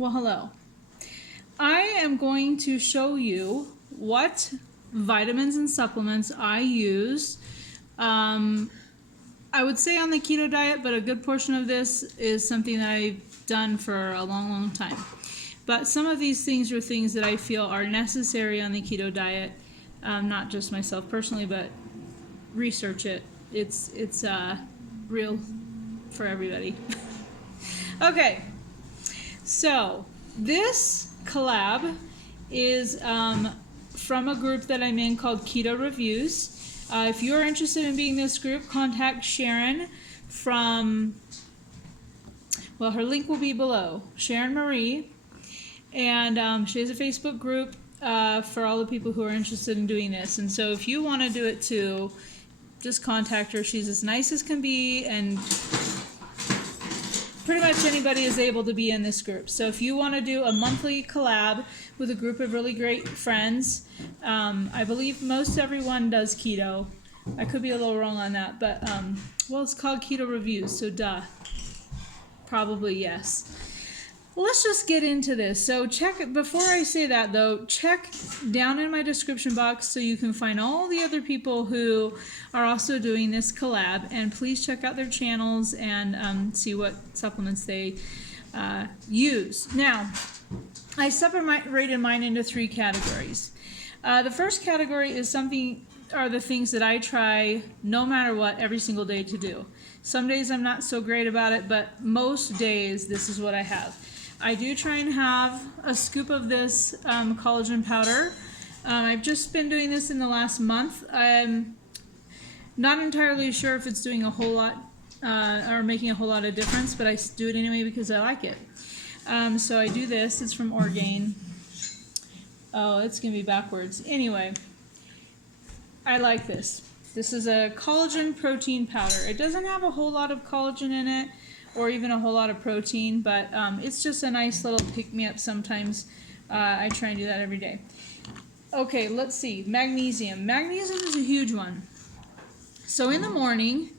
Well, hello. I am going to show you what vitamins and supplements I use. I would say on the keto diet, but a good portion of this is something that I've done for a long, long time. But some of these things are things that I feel are necessary on the keto diet. Not just myself personally, but research it. It's real for everybody. Okay, so this collab is from a group that I'm in called Keto Reviews. If you're interested in being this group, contact Sharon from, well, her link will be below, Sharon Marie, and she has a Facebook group for all the people who are interested in doing this. And so if you want to do it too, just contact her. She's as nice as can be, and pretty much anybody is able to be in this group. So if you want to do a monthly collab with a group of really great friends, I believe most everyone does keto. I could be a little wrong on that, but well, it's called Keto Reviews, so duh. Probably yes. Let's just get into this. So before I say that though, check down in my description box so you can find all the other people who are also doing this collab, and please check out their channels and see what supplements they use. Now, I separated mine into 3 categories. The first category is the things that I try no matter what every single day to do. Some days I'm not so great about it, but most days this is what I have. I do try and have a scoop of this collagen powder. I've just been doing this in the last month. I'm not entirely sure if it's doing a whole lot or making a whole lot of difference, but I do it anyway because I like it. So I do this. It's from Orgain. Oh, it's going to be backwards. Anyway, I like this. This is a collagen protein powder. It doesn't have a whole lot of collagen in it, or even a whole lot of protein, but it's just a nice little pick-me-up sometimes. I try and do that every day. Okay, let's see. Magnesium. Magnesium is a huge one. So in the morning,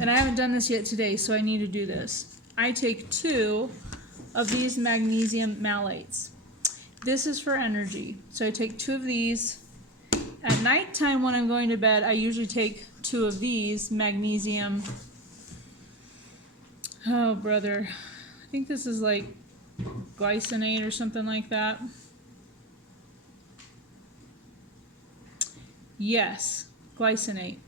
and I haven't done this yet today, so I need to do this, I take 2 of these magnesium malates. This is for energy. So I take 2 of these. At nighttime when I'm going to bed, I usually take 2 of these magnesium. Oh, brother. I think this is like glycinate or something like that. Yes, glycinate.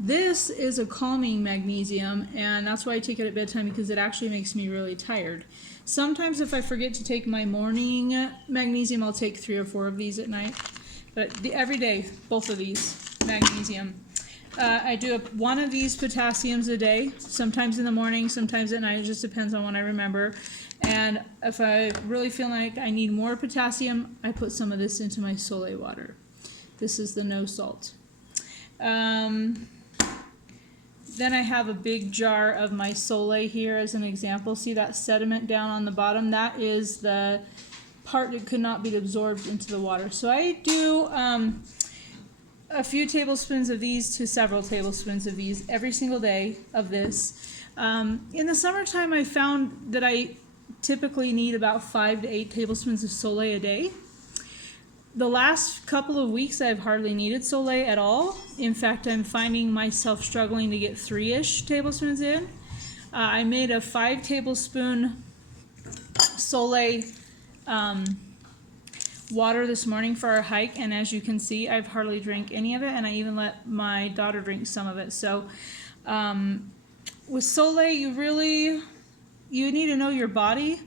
This is a calming magnesium, and that's why I take it at bedtime, because it actually makes me really tired. Sometimes if I forget to take my morning magnesium, I'll take 3 or 4 of these at night. But every day, both of these, magnesium. I do 1 of these potassiums a day, sometimes in the morning, sometimes at night. It just depends on when I remember. And if I really feel like I need more potassium, I put some of this into my Soleil water. This is the no salt. Then I have a big jar of my Soleil here as an example. See that sediment down on the bottom? That is the part that could not be absorbed into the water. So I do a few tablespoons of these to several tablespoons of these every single day of this. In the summertime, I found that I typically need about 5 to 8 tablespoons of Soleil a day. The last couple of weeks, I've hardly needed Soleil at all. In fact, I'm finding myself struggling to get 3-ish tablespoons in. I made a 5 tablespoon Soleil water this morning for our hike, and as you can see, I've hardly drank any of it, and I even let my daughter drink some of it. So with Soleil, you need to know your body.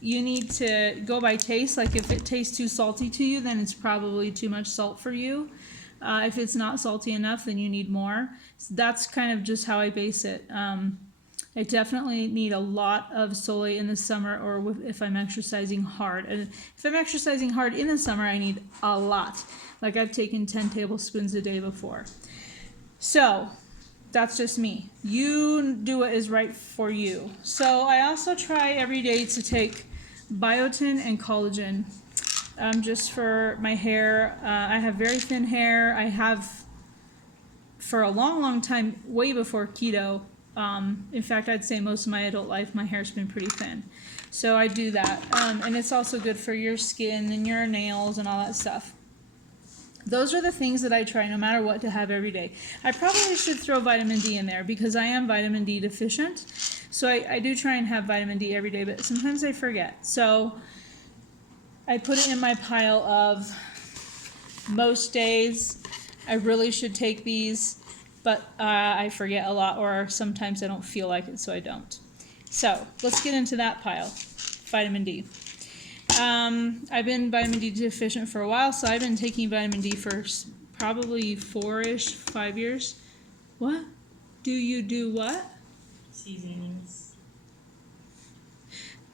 You need to go by taste. Like if it tastes too salty to you, then it's probably too much salt for you. If it's not salty enough, then you need more. So that's kind of just how I base it. I definitely need a lot of Soleil in the summer, or if I'm exercising hard. And if I'm exercising hard in the summer, I need a lot. Like I've taken 10 tablespoons a day before. So that's just me. You do what is right for you. So I also try every day to take biotin and collagen just for my hair. I have very thin hair. I have for a long, long time, way before keto, In fact, I'd say most of my adult life, my hair's been pretty thin. So I do that. And it's also good for your skin and your nails and all that stuff. Those are the things that I try no matter what to have every day. I probably should throw vitamin D in there because I am vitamin D deficient. So I do try and have vitamin D every day, but sometimes I forget. So I put it in my pile of most days I really should take these, but I forget a lot, or sometimes I don't feel like it, so I don't. So let's get into that pile, vitamin D. I've been vitamin D deficient for a while, so I've been taking vitamin D for probably 5 years. What? Do you do what? Seasonings.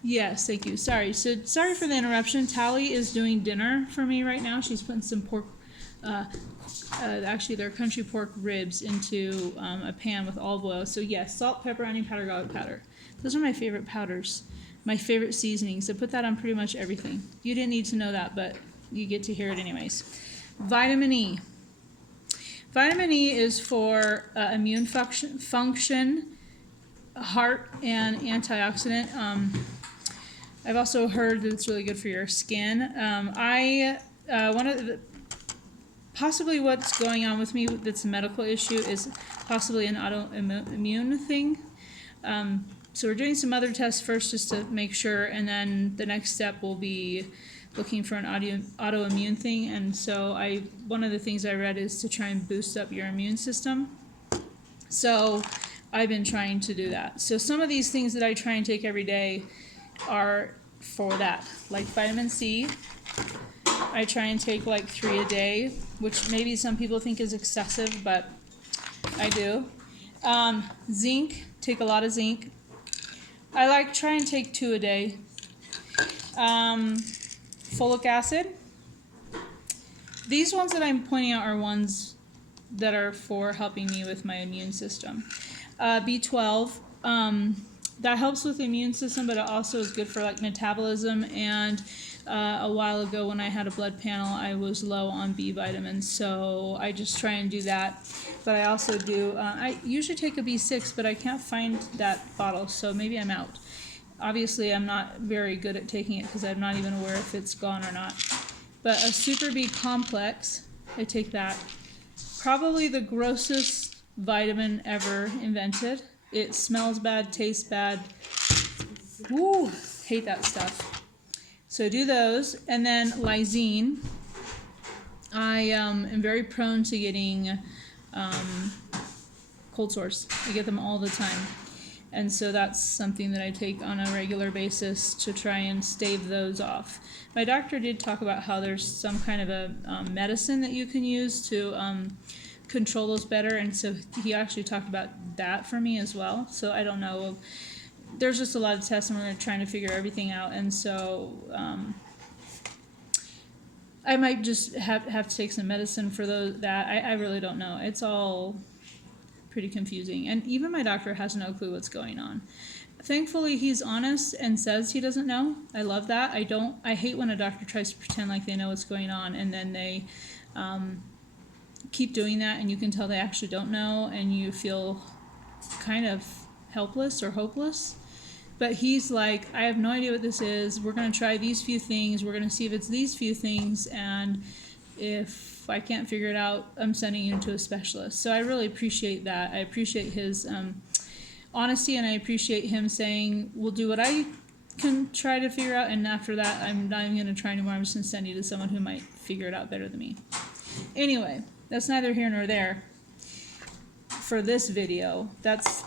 Yes, thank you. Sorry. So sorry for the interruption. Tally is doing dinner for me right now. She's putting some pork, actually they're country pork ribs into a pan with olive oil. So yes, salt, pepper, onion powder, garlic powder. Those are my favorite powders. My favorite seasonings. I put that on pretty much everything. You didn't need to know that, but you get to hear it anyways. Vitamin E. Vitamin E is for immune function, heart, and antioxidant. I've also heard that it's really good for your skin. One of the, possibly what's going on with me that's a medical issue is possibly an autoimmune thing. So we're doing some other tests first just to make sure, and then the next step will be looking for an autoimmune thing. And so one of the things I read is to try and boost up your immune system. So I've been trying to do that. So some of these things that I try and take every day are for that, like vitamin C. I try and take like 3 a day, which maybe some people think is excessive, but I do. Zinc, take a lot of zinc. I try and take 2 a day. Folic acid. These ones that I'm pointing out are ones that are for helping me with my immune system. B12, that helps with the immune system, but it also is good for like metabolism. And a while ago when I had a blood panel, I was low on B vitamins, so I just try and do that. But I also do, I usually take a B6, but I can't find that bottle, so maybe I'm out. Obviously, I'm not very good at taking it because I'm not even aware if it's gone or not. But a Super B complex, I take that. Probably the grossest vitamin ever invented. It smells bad, tastes bad. Woo, hate that stuff. So do those. And then lysine. I am very prone to getting cold sores. I get them all the time. And so that's something that I take on a regular basis to try and stave those off. My doctor did talk about how there's some kind of a medicine that you can use to control those better, and so he actually talked about that for me as well. So I don't know. There's just a lot of tests, and we're trying to figure everything out, and so I might just have to take some medicine for that. I really don't know. It's all pretty confusing, and even my doctor has no clue what's going on. Thankfully, he's honest and says he doesn't know. I love that. I hate when a doctor tries to pretend like they know what's going on, and then they keep doing that, and you can tell they actually don't know, and you feel kind of helpless or hopeless. But he's like, I have no idea what this is. We're going to try these few things. We're going to see if it's these few things, and if I can't figure it out, I'm sending you to a specialist. So I really appreciate that. I appreciate his honesty, and I appreciate him saying, we'll do what I can try to figure out, and after that, I'm not even going to try anymore. I'm just going to send you to someone who might figure it out better than me. Anyway, that's neither here nor there for this video. That's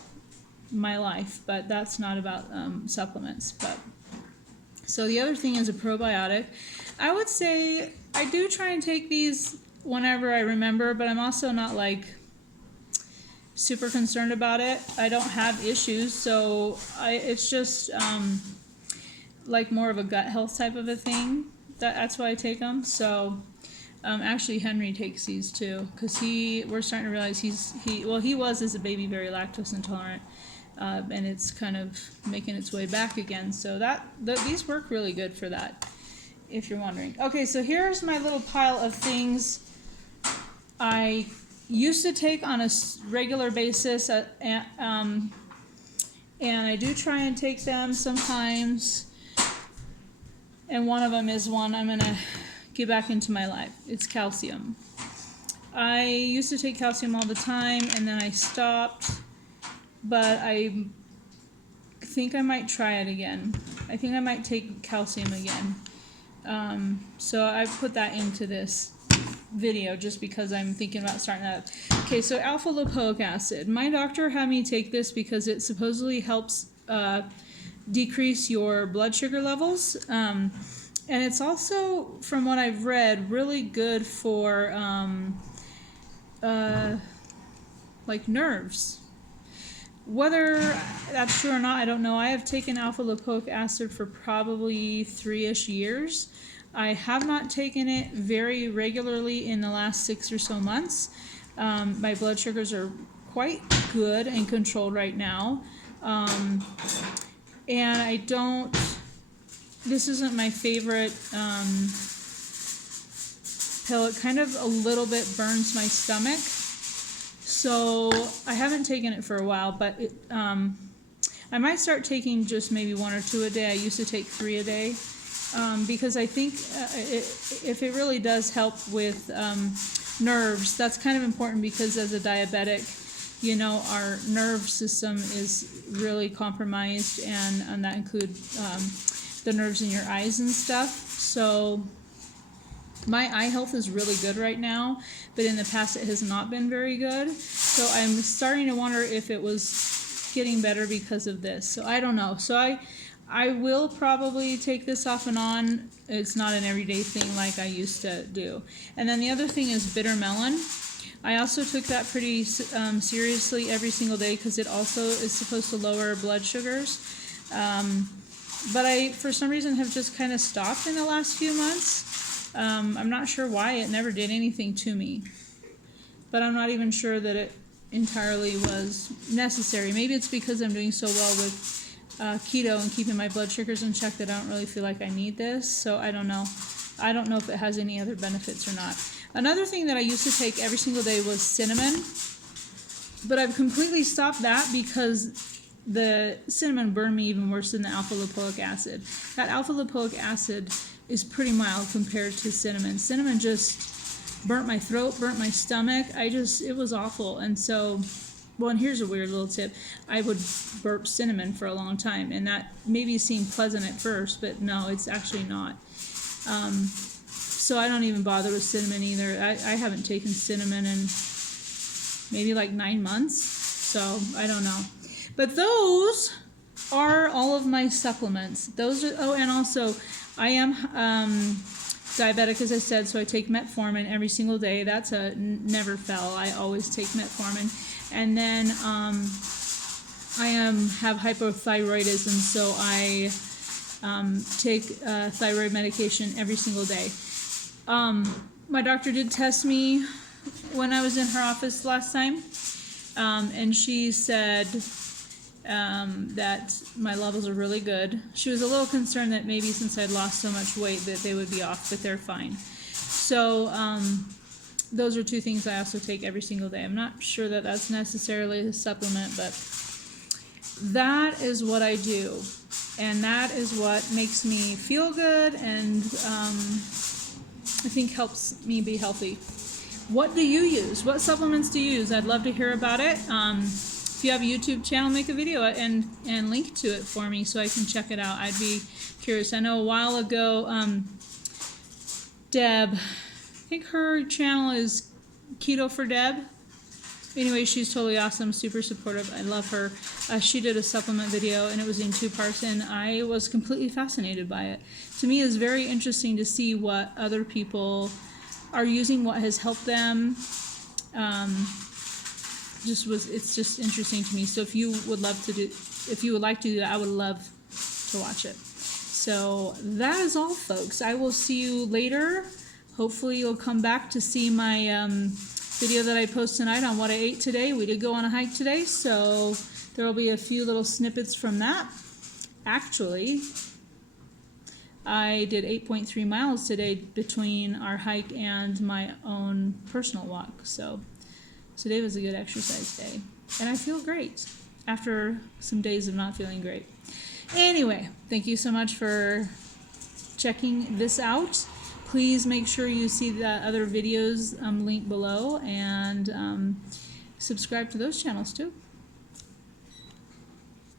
my life, but that's not about supplements. But so the other thing is a probiotic. I would say I do try and take these whenever I remember, but I'm also not like super concerned about it. I don't have issues, so it's just like more of a gut health type of a thing. That's why I take them. So actually Henry takes these too, because we're starting to realize he was as a baby very lactose intolerant, and it's kind of making its way back again. So these work really good for that, if you're wondering. Okay, so here's my little pile of things I used to take on a regular basis, And I do try and take them sometimes. And one of them is one I'm going to get back into my life. It's calcium. I used to take calcium all the time, and then I stopped. But I think I might try it again. I think I might take calcium again. So I put that into this video just because I'm thinking about starting that. Okay, so alpha lipoic acid. My doctor had me take this because it supposedly helps decrease your blood sugar levels. And it's also, from what I've read, really good for like nerves. Whether that's true or not, I don't know. I have taken alpha lipoic acid for probably 3-ish years. I have not taken it very regularly in the last 6 or so months. My blood sugars are quite good and controlled right now. And I don't, this isn't my favorite pill. It kind of a little bit burns my stomach. So I haven't taken it for a while, but it, I might start taking just maybe 1 or 2 a day. I used to take 3 a day because I think if it really does help with nerves, that's kind of important because as a diabetic, you know, our nerve system is really compromised, and that includes the nerves in your eyes and stuff. So my eye health is really good right now, but in the past it has not been very good. So I'm starting to wonder if it was getting better because of this. So I don't know. So I will probably take this off and on. It's not an everyday thing like I used to do. And then the other thing is bitter melon. I also took that pretty seriously every single day because it also is supposed to lower blood sugars. But I, for some reason, have just kind of stopped in the last few months. I'm not sure why. It never did anything to me. But I'm not even sure that it entirely was necessary. Maybe it's because I'm doing so well with keto and keeping my blood sugars in check that I don't really feel like I need this. So I don't know. I don't know if it has any other benefits or not. Another thing that I used to take every single day was cinnamon. But I've completely stopped that because the cinnamon burned me even worse than the alpha lipoic acid. That alpha lipoic acid is pretty mild compared to cinnamon. Cinnamon just burnt my throat, burnt my stomach. It was awful. And so, well, and here's a weird little tip. I would burp cinnamon for a long time, and that maybe seemed pleasant at first, but no, it's actually not. So I don't even bother with cinnamon either. I haven't taken cinnamon in maybe like 9 months, so I don't know. But those are all of my supplements. Those are, oh, and also I am diabetic, as I said, so I take metformin every single day. That's a never fail. I always take metformin. And then I have hypothyroidism, so I take thyroid medication every single day. My doctor did test me when I was in her office last time, and she said that my levels are really good. She was a little concerned that maybe since I'd lost so much weight that they would be off, but they're fine. So those are 2 things I also take every single day. I'm not sure that that's necessarily a supplement, but that is what I do. And that is what makes me feel good and I think helps me be healthy. What do you use? What supplements do you use? I'd love to hear about it. If you have a YouTube channel, make a video and link to it for me so I can check it out. I'd be curious. I know a while ago, Deb, I think her channel is Keto for Deb. Anyway, she's totally awesome, super supportive. I love her. She did a supplement video, and it was in 2 parts, and I was completely fascinated by it. To me, it's very interesting to see what other people are using, what has helped them. It's just interesting to me. So if you would like to do that, I would love to watch it. So that is all, folks. I will see you later. Hopefully you'll come back to see my video that I post tonight on what I ate today. We did go on a hike today, so there will be a few little snippets from that. Actually, I did 8.3 miles today between our hike and my own personal walk. So today was a good exercise day, and I feel great. after some days of not feeling great. Anyway, thank you so much for checking this out. Please make sure you see the other videos linked below, and subscribe to those channels too.